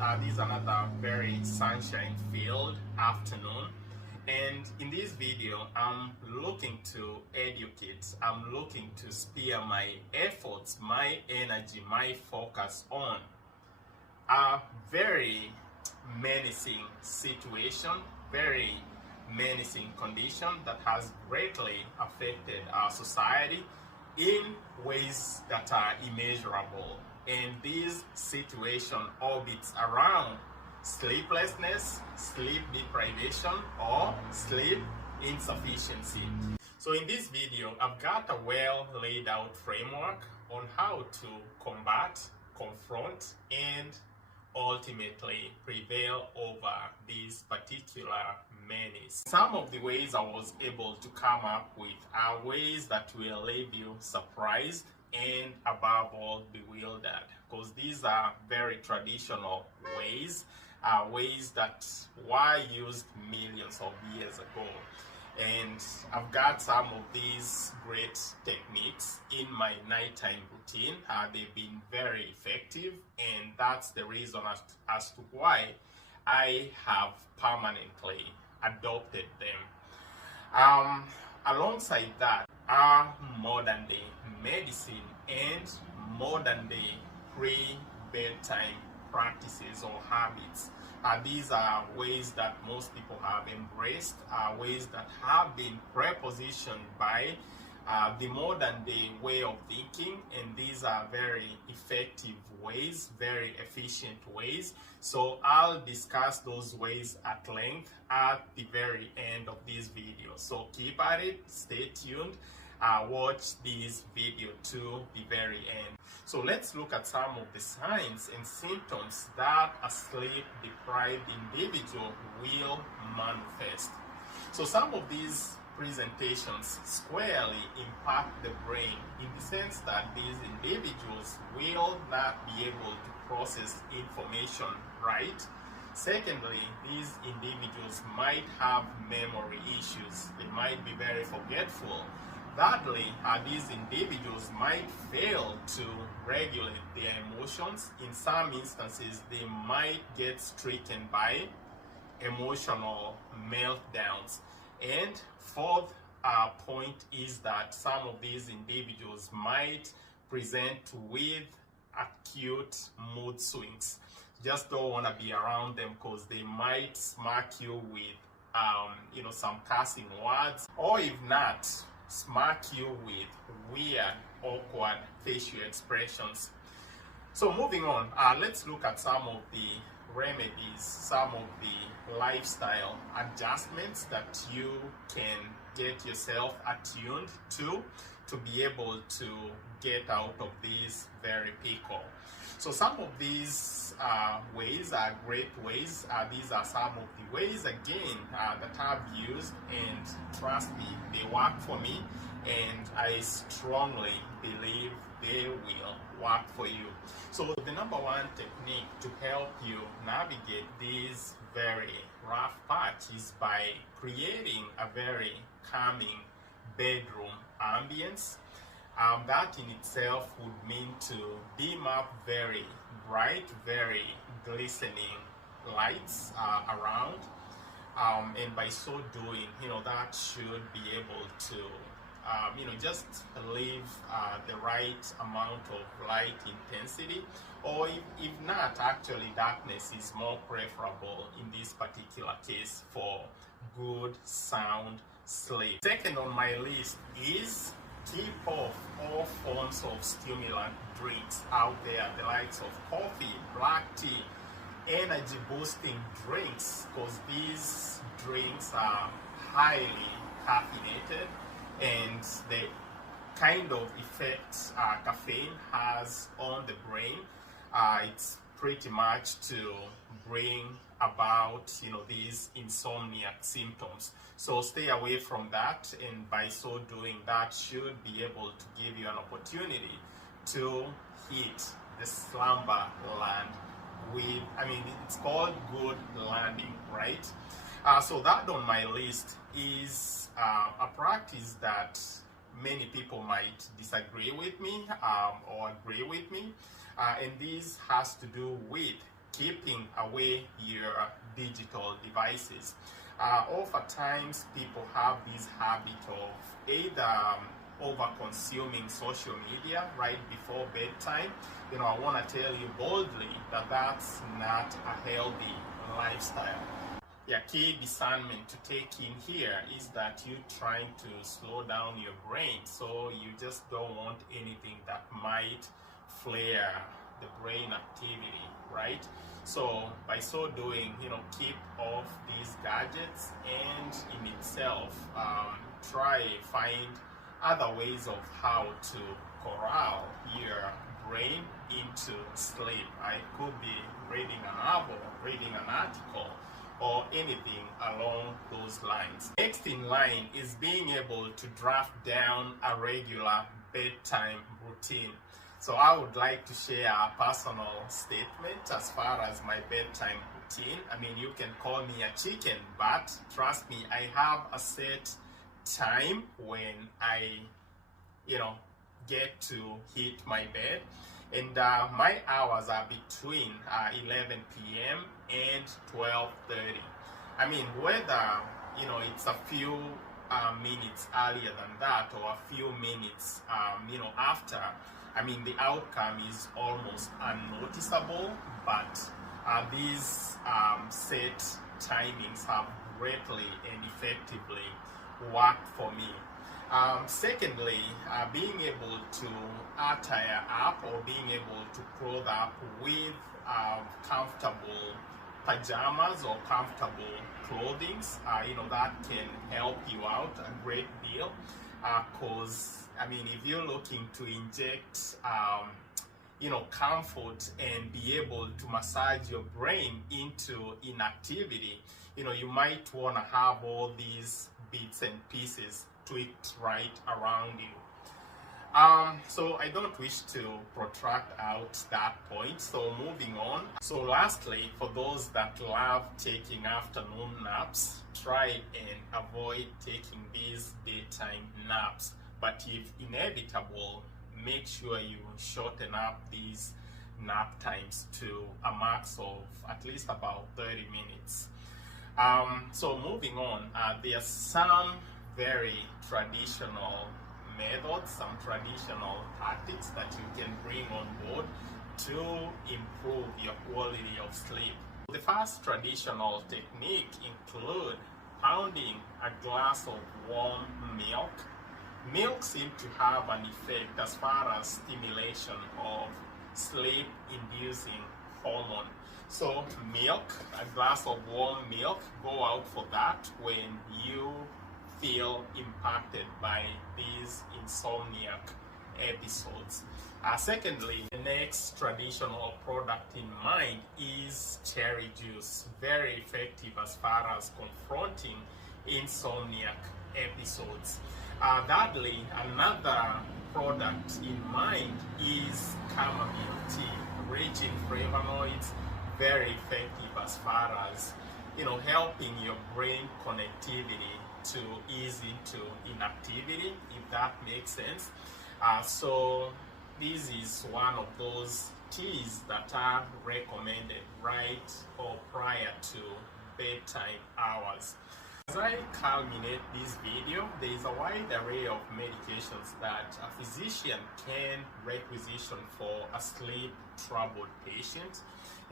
This is another very sunshine-filled afternoon, and in this video, I'm looking to educate. I'm looking to steer my efforts, my energy, my focus on a very menacing situation, very menacing condition that has greatly affected our society in ways that are immeasurable. And this situation orbits around sleeplessness, sleep deprivation, or sleep insufficiency. So in this video, I've got a well laid out framework on how to combat, confront, and ultimately prevail over this particular menace. Some of the ways I was able to come up with are ways that will leave you surprised and above all bewildered, because these are very traditional ways, ways that were used millions of years ago. And I've got some of these great techniques in my nighttime routine. They've been very effective, and that's the reason as to why I have permanently adopted them. Alongside that are modern day medicine and modern day pre-bedtime practices or habits. These are ways that most people have embraced, ways that have been prepositioned by the modern day way of thinking, and these are very effective ways, very efficient ways. So I'll discuss those ways at length at the very end of this video. So keep at it, stay tuned, watch this video to the very end. So let's look at some of the signs and symptoms that a sleep deprived individual will manifest. So some of these presentations squarely impact the brain in the sense that these individuals will not be able to process information right. Secondly, these individuals might have memory issues. They might be very forgetful. Thirdly, these individuals might fail to regulate their emotions. In some instances, they might get stricken by emotional meltdowns. And fourth point is that some of these individuals might present with acute mood swings. Just don't want to be around them because they might smack you with some cursing words, or if not, smack you with weird, awkward facial expressions. So moving on, let's look at some of the remedies, some of the lifestyle adjustments that you can get yourself attuned to be able to get out of this very pickle. So some of these ways are great ways. These are some of the ways, again, that I've used, and trust me, they work for me, and I strongly believe they will work for you. So the number one technique to help you navigate this very rough patch is by creating a very calming bedroom ambience. That in itself would mean to dim up very bright, very glistening lights around, and by so doing, that should be able to just leave the right amount of light intensity, or if not, actually darkness is more preferable in this particular case for good sound sleep. Second on my list is keep off all forms of stimulant drinks out there, the likes of coffee, black tea, energy boosting drinks, because these drinks are highly caffeinated, and the kind of effect caffeine has on the brain, it's pretty much to bring about these insomniac symptoms. So stay away from that, and by so doing, that should be able to give you an opportunity to hit the slumber land with, it's called good landing, right? So that on my list is a practice that many people might disagree with me or agree with me, and this has to do with keeping away your digital devices. Oftentimes, people have this habit of either over consuming social media right before bedtime. I want to tell you boldly that that's not a healthy lifestyle. Yeah, key discernment to take in here is that you're trying to slow down your brain, so you just don't want anything that might flare the brain activity, right? So by so doing, keep off these gadgets, and in itself, find other ways of how to corral your brain into sleep. I could be reading a novel, reading an article, or anything along those lines. Next in line is being able to draft down a regular bedtime routine. So I would like to share a personal statement as far as my bedtime routine. I mean, you can call me a chicken, but trust me, I have a set time when I, get to hit my bed. And my hours are between 11 p.m. and 12:30. I mean, whether, it's a few minutes earlier than that or a few minutes, after, I mean, the outcome is almost unnoticeable, but these set timings have greatly and effectively worked for me. Secondly, being able to attire up or being able to clothe up with comfortable pajamas or comfortable clothing, that can help you out a great deal. Because, if you're looking to inject, comfort and be able to massage your brain into inactivity, you might want to have all these bits and pieces tweaked right around you. So I don't wish to protract out that point, so moving on. So lastly, for those that love taking afternoon naps, try and avoid taking these daytime naps. But if inevitable, make sure you shorten up these nap times to a max of at least about 30 minutes. So moving on, there's some very traditional methods, some traditional tactics that you can bring on board to improve your quality of sleep. The first traditional technique include pounding a glass of warm milk. Milk seems to have an effect as far as stimulation of sleep-inducing hormone. So milk, a glass of warm milk, go out for that when you feel impacted by these insomniac episodes. Secondly, the next traditional product in mind is cherry juice. Very effective as far as confronting insomniac episodes. Thirdly, another product in mind is chamomile tea, rich in flavonoids, very effective as far as helping your brain connectivity to ease into inactivity, if that makes sense. So this is one of those teas that are recommended right or prior to bedtime hours. As I culminate this video, there is a wide array of medications that a physician can requisition for a sleep-troubled patient.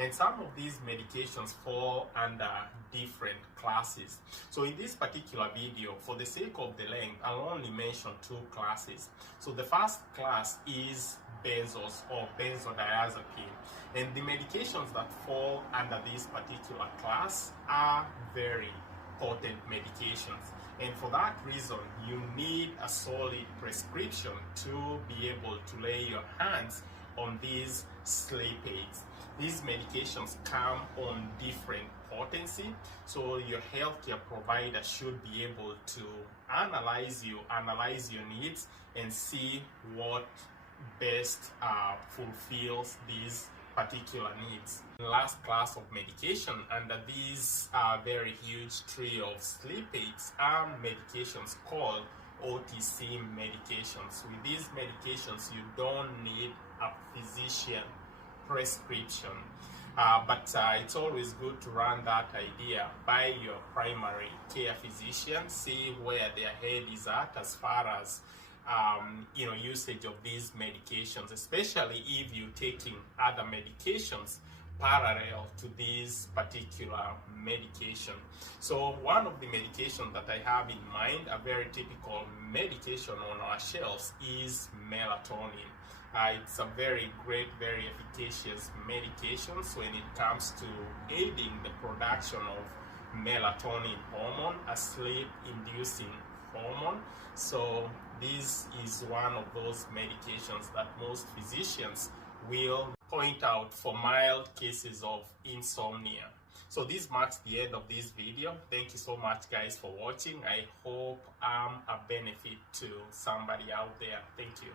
And some of these medications fall under different classes. So in this particular video, for the sake of the length, I'll only mention two classes. So the first class is benzos or benzodiazepine. And the medications that fall under this particular class are very potent medications. And for that reason, you need a solid prescription to be able to lay your hands on these sleep aids. These medications come on different potency, so your healthcare provider should be able to analyze your needs and see what best fulfills these particular needs. The last class of medication under these very huge trio of sleep aids are medications called OTC medications. With these medications, you don't need a physician prescription. But it's always good to run that idea by your primary care physician, see where their head is at as far as usage of these medications, especially if you're taking other medications parallel to this particular medication. So one of the medications that I have in mind, a very typical medication on our shelves, is melatonin. It's a very great, very efficacious medication when it comes to aiding the production of melatonin hormone, a sleep-inducing hormone. So this is one of those medications that most physicians will point out for mild cases of insomnia. So this marks the end of this video. Thank you so much, guys, for watching. I hope I'm a benefit to somebody out there. Thank you.